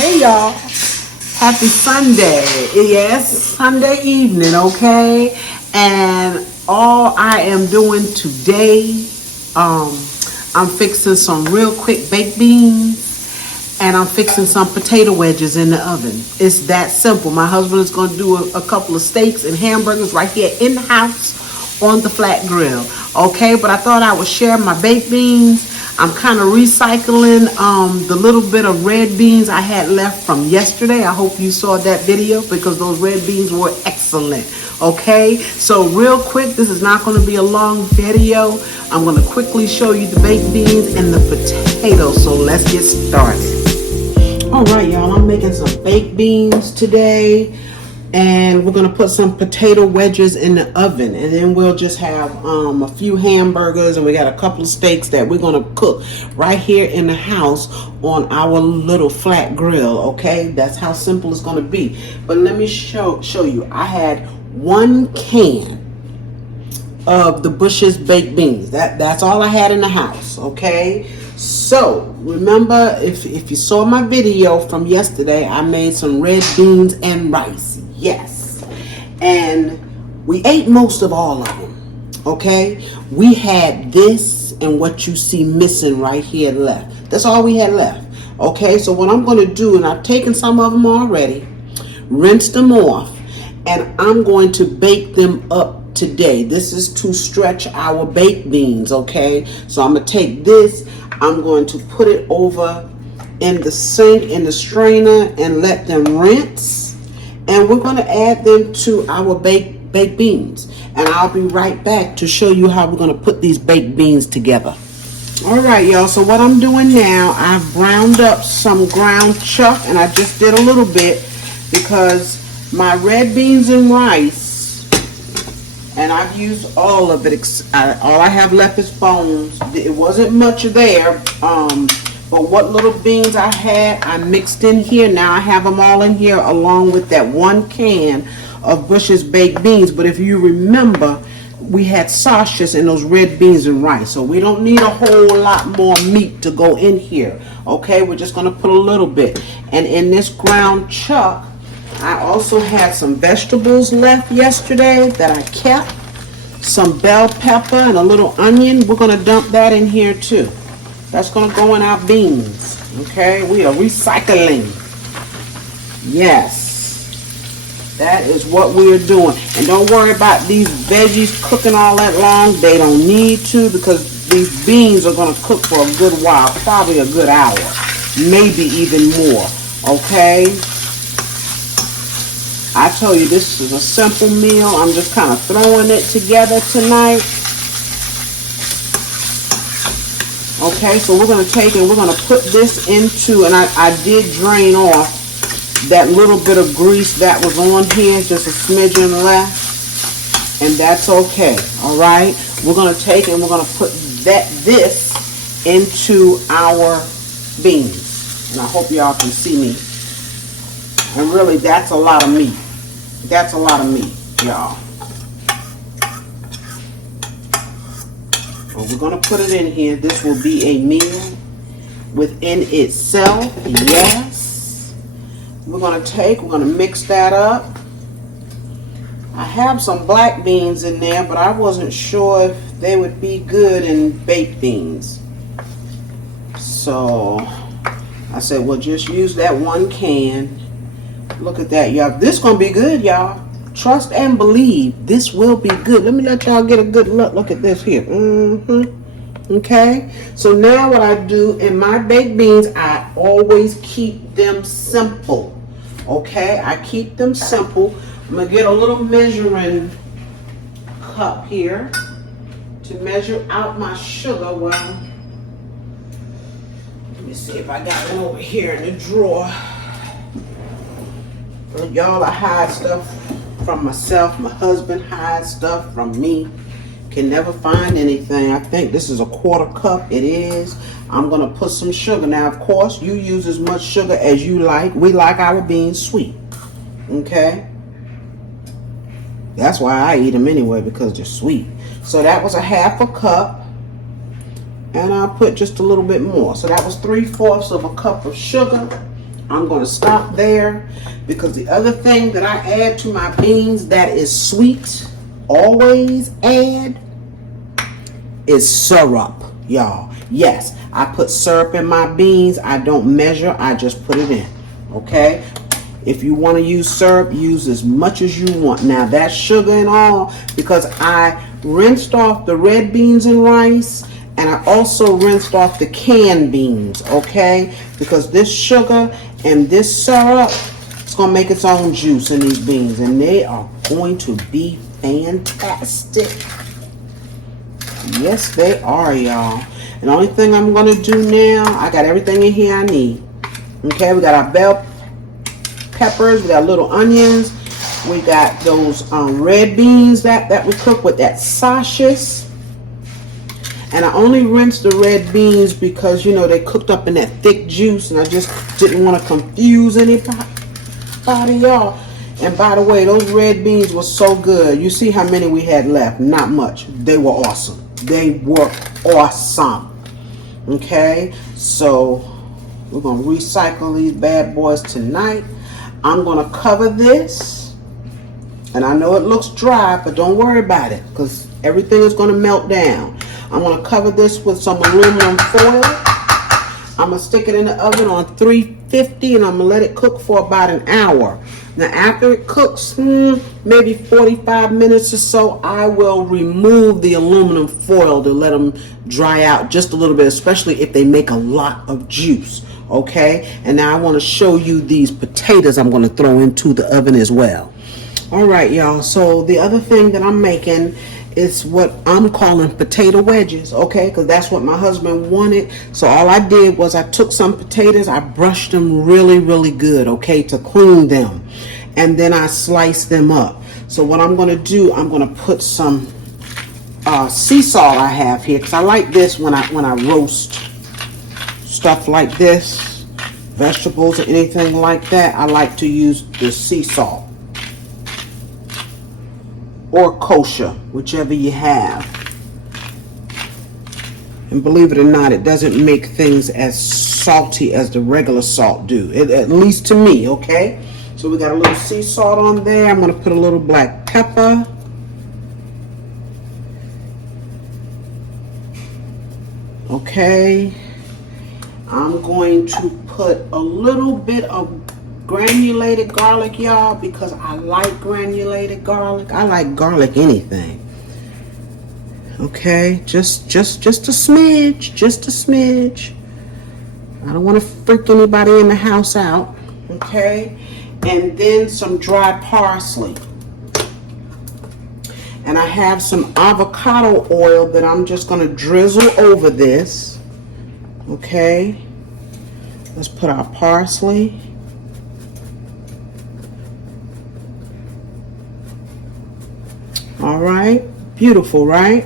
Hey y'all, happy Sunday. Yes, Sunday evening, okay? And all I am doing today, I'm fixing some real quick baked beans and I'm fixing some potato wedges in the oven. It's that simple. My husband is going to do a couple of steaks and hamburgers right here in the house on the flat grill, okay? But I thought I would share my baked beans. I'm kind of recycling the little bit of red beans I had left from yesterday. I hope you saw that video because those red beans were excellent. Okay, so real quick, this is not going to be a long video. I'm going to quickly show you the baked beans and the potatoes. So let's get started. All right, y'all, I'm making some baked beans today. And we're going to put some potato wedges in the oven. And then we'll just have a few hamburgers. And we got a couple of steaks that we're going to cook right here in the house on our little flat grill. Okay, that's how simple it's going to be. But let me show you. I had 1 can of the Bush's baked beans. That's all I had in the house. Okay, so remember, if you saw my video from yesterday, I made some red beans and rice. Yes, and we ate most of all of them. Okay, we had this and what you see missing right here left. That's all we had left. Okay, so what I'm going to do, and I've taken some of them already, rinsed them off, and I'm going to bake them up today. This is to stretch our baked beans. Okay, so I'm going to take this, I'm going to put it over in the sink, in the strainer, and let them rinse. And we're going to add them to our baked beans. And I'll be right back to show you how we're going to put these baked beans together. All right, y'all. So what I'm doing now, I've browned up some ground chuck. And I just did a little bit because my red beans and rice, and I've used all of it. All I have left is bones. It wasn't much there. But what little beans I had, I mixed in here. Now I have them all in here along with that 1 can of Bush's baked beans. But if you remember, we had sausages in those red beans and rice. So we don't need a whole lot more meat to go in here. Okay, we're just going to put a little bit. And in this ground chuck, I also had some vegetables left yesterday that I kept. Some bell pepper and a little onion. We're going to dump that in here too. That's going to go in our beans. Okay, we are recycling. Yes, that is what we are doing. And don't worry about these veggies cooking all that long. They don't need to, because these beans are going to cook for a good while, probably a good hour, maybe even more. Okay, I tell you, this is a simple meal. I'm just kind of throwing it together tonight. Okay, so we're going to take and we're going to put this into, and I did drain off that little bit of grease that was on here, just a smidgen left, and that's okay. All right, we're going to take and we're going to put this into our beans, and I hope y'all can see me. And really, that's a lot of meat. That's a lot of meat, y'all. We're going to put it in here. This will be a meal within itself. Yes. We're going to mix that up. I have some black beans in there, but I wasn't sure if they would be good in baked beans. So I said, well, just use that 1 can. Look at that, y'all. This is going to be good, y'all. Trust and believe, this will be good. Let me let y'all get a good look. Look at this here. Okay, so now what I do in my baked beans, I always keep them simple. Okay, I keep them simple. I'm gonna get a little measuring cup here to measure out my sugar. Well, let me see if I got it over here in the drawer. Y'all, I hide stuff from myself. My husband hides stuff from me. Can never find anything. I think this is a 1/4 cup. It is. I'm going to put some sugar. Now, of course, you use as much sugar as you like. We like our beans sweet. Okay? That's why I eat them anyway, because they're sweet. So that was a 1/2 cup. And I'll put just a little bit more. So that was 3/4 of a cup of sugar. I'm going to stop there because the other thing that I add to my beans that is sweet, always add, is syrup, y'all. Yes, I put syrup in my beans. I don't measure, I just put it in, okay? If you want to use syrup, use as much as you want. Now, that's sugar and all because I rinsed off the red beans and rice, and I also rinsed off the canned beans, okay? Because this sugar and this syrup, it's going to make its own juice in these beans, and they are going to be fantastic. Yes, they are, y'all. And the only thing I'm going to do now, I got everything in here I need. Okay, we got our bell peppers, we got little onions, we got those red beans that we cook with that sausages. And I only rinsed the red beans because, you know, they cooked up in that thick juice, and I just didn't want to confuse anybody, y'all. And by the way, those red beans were so good. You see how many we had left? Not much. They were awesome. They were awesome. Okay, so we're going to recycle these bad boys tonight. I'm going to cover this. And I know it looks dry, but don't worry about it because everything is going to melt down. I'm going to cover this with some aluminum foil. I'm going to stick it in the oven on 350, and I'm going to let it cook for about an hour. Now, after it cooks, maybe 45 minutes or so, I will remove the aluminum foil to let them dry out just a little bit, especially if they make a lot of juice, okay? And now I want to show you these potatoes I'm going to throw into the oven as well. All right, y'all, so the other thing that I'm making is what I'm calling potato wedges, okay? Because that's what my husband wanted. So all I did was I took some potatoes, I brushed them really, really good, okay, to clean them. And then I sliced them up. So what I'm going to do, I'm going to put some sea salt I have here, because I like this when I roast stuff like this, vegetables or anything like that. I like to use the sea salt. Or kosher, whichever you have. And believe it or not, it doesn't make things as salty as the regular salt do. At least to me, okay? So we got a little sea salt on there. I'm going to put a little black pepper. Okay. I'm going to put a little bit of granulated garlic, y'all, because I like granulated garlic. I like garlic anything. Okay, just a smidge, just a smidge. I don't want to freak anybody in the house out. Okay, and then some dry parsley. And I have some avocado oil that I'm just going to drizzle over this. Okay, let's put our parsley. All right, beautiful, right?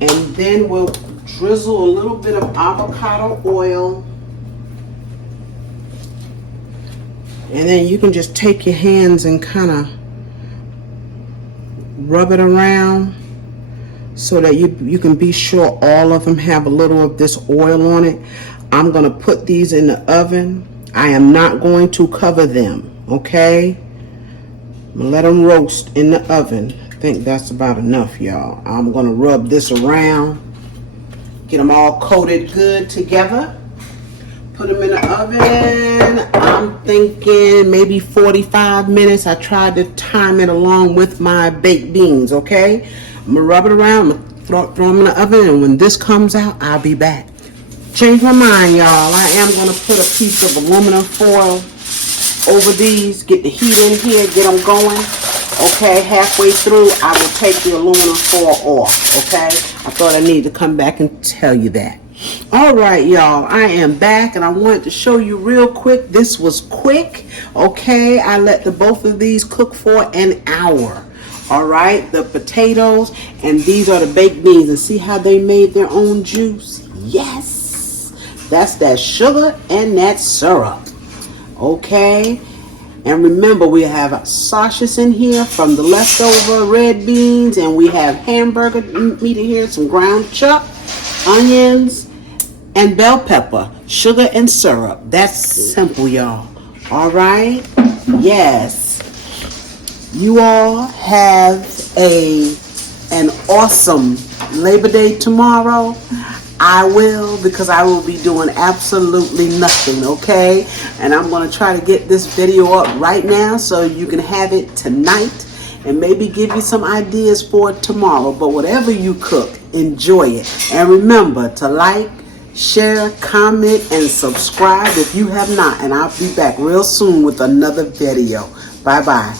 And then we'll drizzle a little bit of avocado oil. And then you can just take your hands and kind of rub it around so that you can be sure all of them have a little of this oil on it. I'm going to put these in the oven. I am not going to cover them, okay? I'm going to let them roast in the oven. I think that's about enough, y'all. I'm going to rub this around, get them all coated good together, put them in the oven. I'm thinking maybe 45 minutes. I tried to time it along with my baked beans, okay? I'm going to rub it around, I'm going to throw them in the oven, and when this comes out, I'll be back. Change my mind, y'all. I am going to put a piece of aluminum foil over these, get the heat in here, get them going. Okay, halfway through, I will take the aluminum foil off, okay? I thought I needed to come back and tell you that. All right, y'all, I am back, and I wanted to show you real quick. This was quick, okay? I let both of these cook for an hour, all right? The potatoes, and these are the baked beans. And see how they made their own juice? Yes, that's that sugar and that syrup, okay? And remember, we have sausages in here from the leftover red beans, and we have hamburger meat in here, some ground chuck, onions, and bell pepper. sugar and syrup. That's simple, y'all. All right? Yes. You all have an awesome Labor Day tomorrow. I will, because I will be doing absolutely nothing, okay? And I'm going to try to get this video up right now so you can have it tonight and maybe give you some ideas for it tomorrow. But whatever you cook, enjoy it. And remember to like, share, comment, and subscribe if you have not. And I'll be back real soon with another video. Bye-bye.